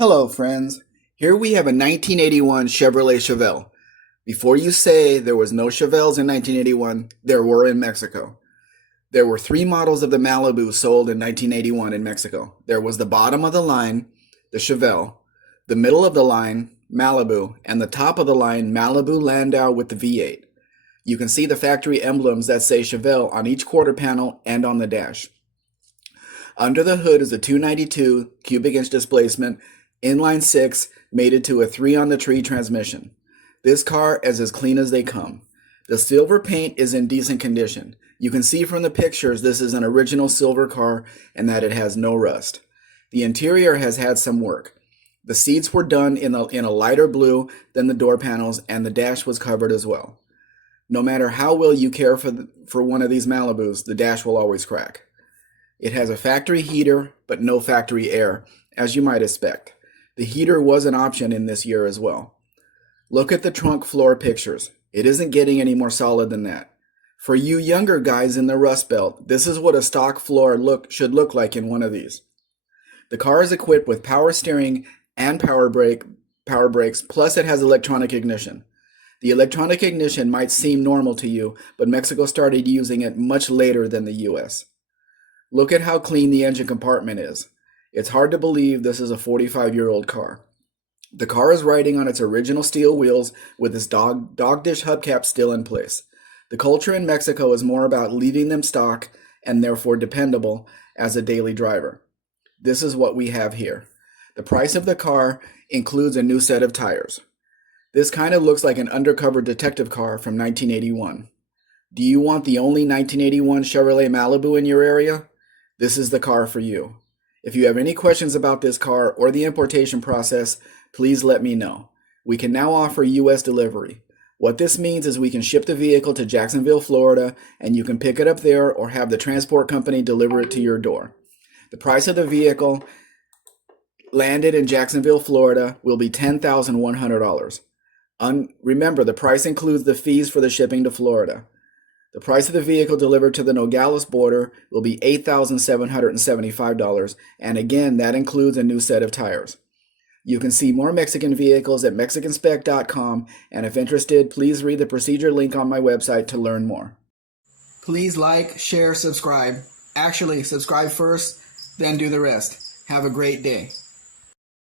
Hello, friends. Here we have a 1981 Chevrolet Chevelle. Before you say there was no Chevelles in 1981, there were in Mexico. There were three models of the Malibu sold in 1981 in Mexico. There was the bottom of the line, the Chevelle, the middle of the line, Malibu, and the top of the line, Malibu Landau with the V8. You can see the factory emblems that say Chevelle on each quarter panel and on the dash. Under the hood is a 292 cubic inch displacement inline 6 mated to a 3 on the tree transmission. This car is as clean as they come. The silver paint is in decent condition. You can see from the pictures this is an original silver car and that it has no rust. The interior has had some work. The seats were done in a lighter blue than the door panels, and the dash was covered as well. No matter how well you care for one of these Malibus, the dash will always crack. It has a factory heater, but no factory air, as you might expect. The heater was an option in this year as well. Look at the trunk floor pictures. It isn't getting any more solid than that. For you younger guys in the Rust Belt, this is what a stock floor should look like in one of these. The car is equipped with power steering and power brakes, plus it has electronic ignition. The electronic ignition might seem normal to you, but Mexico started using it much later than the US. Look at how clean the engine compartment is. It's hard to believe this is a 45-year-old car. The car is riding on its original steel wheels with its dog dish hubcap still in place. The culture in Mexico is more about leaving them stock and therefore dependable as a daily driver. This is what we have here. The price of the car includes a new set of tires. This kind of looks like an undercover detective car from 1981. Do you want the only 1981 Chevrolet Malibu in your area? This is the car for you. If you have any questions about this car or the importation process, please let me know. We can now offer U.S. delivery. What this means is we can ship the vehicle to Jacksonville, Florida, and you can pick it up there or have the transport company deliver it to your door. The price of the vehicle landed in Jacksonville, Florida will be $10,100. Remember, the price includes the fees for the shipping to Florida. The price of the vehicle delivered to the Nogales border will be $8,775, and again, that includes a new set of tires. You can see more Mexican vehicles at mexicanspec.com, and if interested, please read the procedure link on my website to learn more. Please like, share, subscribe. Actually, subscribe first, then do the rest. Have a great day.